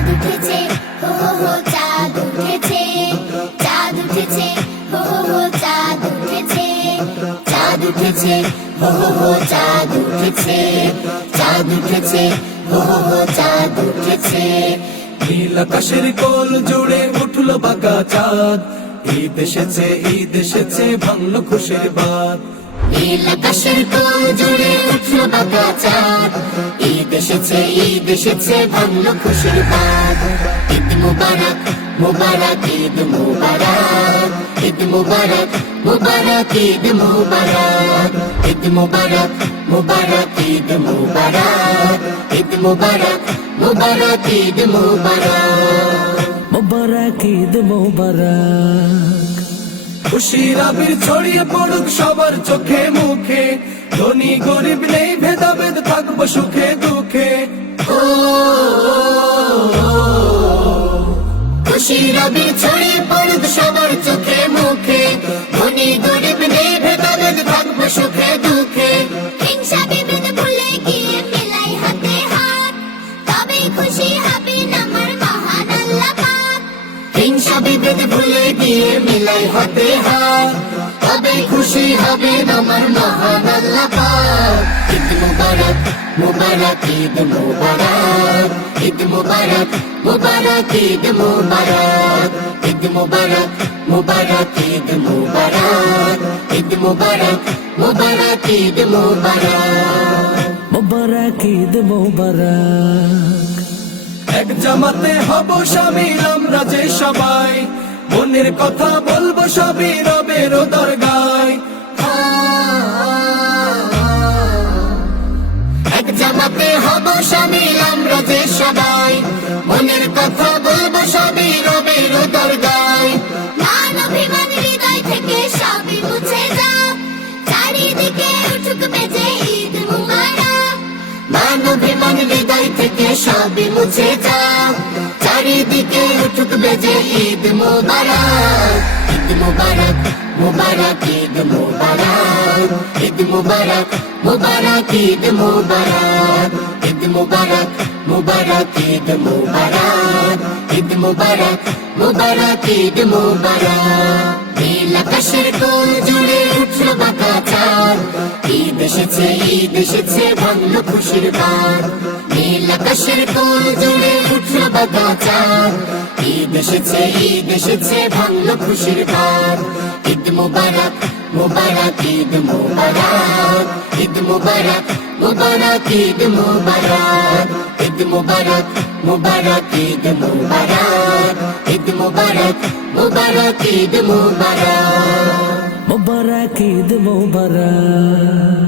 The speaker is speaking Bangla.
চাঁদ উঠেছে, হো হো হো চাঁদ উঠেছে চাঁদ চাঁদ উঠেছে চাঁদ উঠেছে, হো হো হো চাঁদ বাদ নীল আকাশের কোল জুড়ে উঠল বাঁকা চাঁদ ঈদ এসেছে ঈদ এসেছে ভাঙলো খুশির বাদ। ঈদ মুবারক মুবারক, ঈদ মুবারক। ঈদ মুবারক মুবারক, ঈদ মুবারক। ঈদ মুবারক মুবারক, ঈদ মুবারক। ঈদ মুবারক মুবারক, ঈদ মুবারক। মোবারক, ঈদ মোবারক। খুশির আবির ছড়িয়ে পড়ুক সবার চোখে মুখে। ধনী গরিব নেই, ভেদাভেদ থাকব সুখে দুঃখে। খুশির আবির ছড়িয়ে পড়ুক সবার বিভেদ ভুলে গিয়ে মিলাই হাতে হাত তবে খুশি হবেন আমার মহান আল্লাহ। ঈদ মুবারক মুবারক ঈদ মুবারক ঈদ মুবারক মুবারক ঈদ মুবারক ঈদ মুবারক মুবারক ঈদ মুবারক ঈদ মুবারক মুবারক ঈদ মুবারক। মোবারক ঈদ মোবারক। এক জামাতে হব স্বামীর আমরা যে সবাই মনের কথা বলব সবই রবের দরগায়। সবই মুছে যাক চারিদিকে উঠুক বেজে ঈদ মুবারক। ঈদ মুবারক মুবারক, ঈদ মুবারক। ঈদ মুবারক মুবারক, ঈদ মুবারক। ঈদ মুবারক মুবারক, ঈদ মুবারক। ঈদ মুবারক মুবারক, ঈদ মুবারক। এসেছে ঈদ, এসেছে ভাঙলো খুশির বাদ নীল আকাশের কোল জুড়ে উঠল বাঁকা চাঁদ। ঈদ এসেছে ঈদ এসেছে ভাঙলো খুশির বাদ ঈদ মুবারক মুবারক, ঈদ মুবারক। ঈদ মুবারক মুবারক, ঈদ মুবারক। ঈদ মুবারক মুবারক, ঈদ মুবারক। ঈদ মুবারক মুবারক, ঈদ মুবারক। মোবারক, ঈদ মোবারক।